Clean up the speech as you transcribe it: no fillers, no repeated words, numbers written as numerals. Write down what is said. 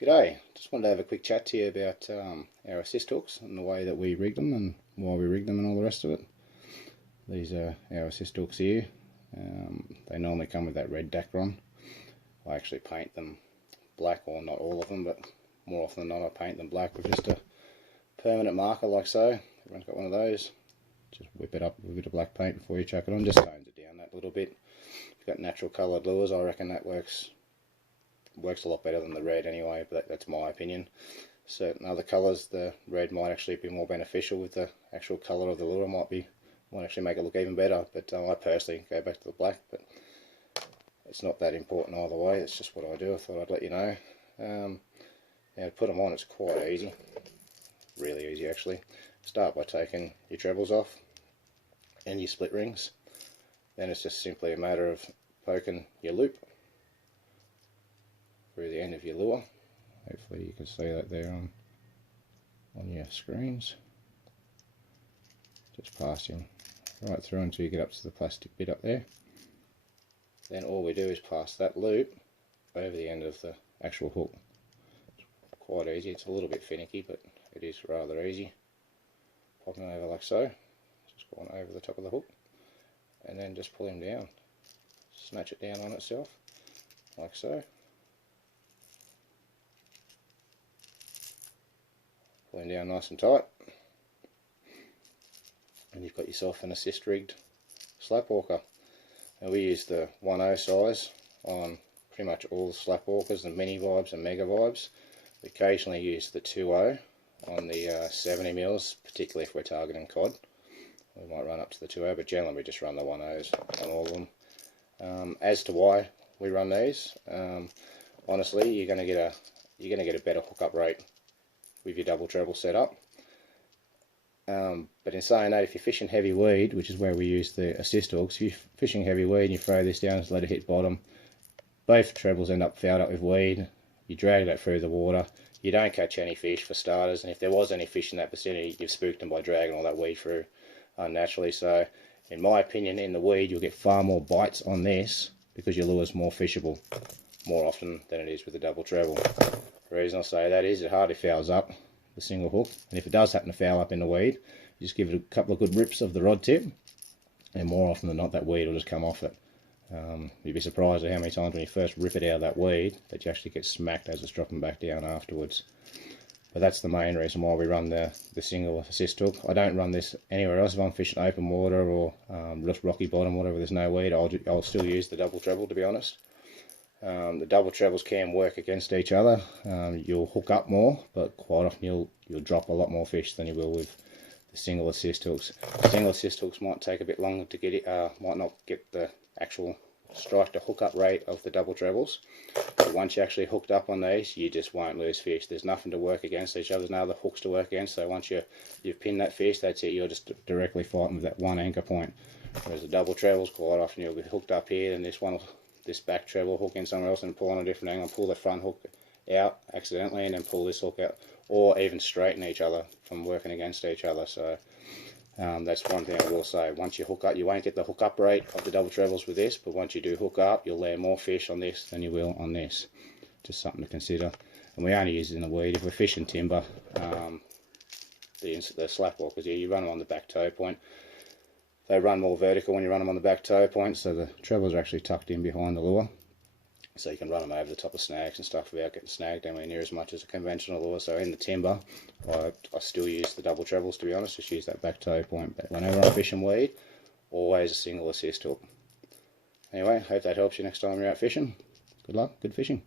G'day, just wanted to have a quick chat to you about our assist hooks and the way that we rig them and why we rig them and all the rest of it. These are our assist hooks here. They normally come with that red Dacron. I actually paint them black, or not all of them, but more often than not I paint them black with just a permanent marker like so. Everyone's got one of those. Just whip it up with a bit of black paint before you chuck it on, just tones it down that little bit. If you've got natural coloured lures, I reckon that works a lot better than the red anyway, but that's my opinion. Certain other colours, the red might actually be more beneficial with the actual colour of the lure, might actually make it look even better, but I personally go back to the black, but it's not that important either way, it's just what I do. I thought I'd let you know. Now to put them on, it's quite easy, really easy actually. Start by taking your trebles off and your split rings, then it's just simply a matter of poking your loop through the end of your lure. Hopefully you can see that there on your screens. Just passing right through until you get up to the plastic bit up there. Then all we do is pass that loop over the end of the actual hook. It's quite easy, it's a little bit finicky, but it is rather easy. Popping over like so, just going over the top of the hook, and then just pull him down. Snatch it down on itself, like so. Pull him down nice and tight, and you've got yourself an assist rigged slap walker. Now we use the 1/0 size on pretty much all the slap walkers, the mini vibes and mega vibes. We occasionally use the 2/0 on the 70 mils, particularly if we're targeting cod. We might run up to the 2/0, but generally we just run the 1/0s on all of them. As to why we run these, honestly, you're going to get a better hookup rate with your double treble setup. But in saying that, if you're fishing heavy weed, which is where we use the assist hooks, if you're fishing heavy weed and you throw this down and let it hit bottom, both trebles end up fouled up with weed. You drag that through the water, you don't catch any fish for starters, and if there was any fish in that vicinity, you've spooked them by dragging all that weed through unnaturally. So in my opinion, in the weed you'll get far more bites on this because your lure's more fishable more often than it is with a double treble. The reason I say that is it hardly fouls up the single hook, and if it does happen to foul up in the weed, you just give it a couple of good rips of the rod tip, and more often than not that weed will just come off it. You'd be surprised at how many times when you first rip it out of that weed that you actually get smacked as it's dropping back down afterwards. But that's the main reason why we run the single assist hook. I don't run this anywhere else. If I'm fishing open water or just rocky bottom, whatever, there's no weed, I'll still use the double treble, to be honest. The double trebles can work against each other. You'll hook up more, but quite often you'll drop a lot more fish than you will with the single assist hooks. Single assist hooks might take a bit longer to get it, might not get the actual strike to hook up rate of the double trebles. But once you're actually hooked up on these, you just won't lose fish. There's nothing to work against each other. There's no other hooks to work against. So once you've pinned that fish, that's it. You're just directly fighting with that one anchor point. Whereas the double trebles, quite often you'll be hooked up here, and this back treble hook in somewhere else and pull on a different angle, pull the front hook out accidentally and then pull this hook out, or even straighten each other from working against each other. So that's one thing I will say. Once you hook up, you won't get the hook up rate of the double trebles with this, but once you do hook up, you'll land more fish on this than you will on this. Just something to consider. And we only use it in the weed. If we're fishing timber, the slap walkers here, you run them on the back toe point. They run more vertical when you run them on the back toe point, so the trebles are actually tucked in behind the lure. So you can run them over the top of snags and stuff without getting snagged anywhere near as much as a conventional lure. So in the timber, I still use the double trebles, to be honest, just use that back toe point. But whenever I'm fishing weed, always a single assist hook. Anyway, hope that helps you next time you're out fishing. Good luck, good fishing.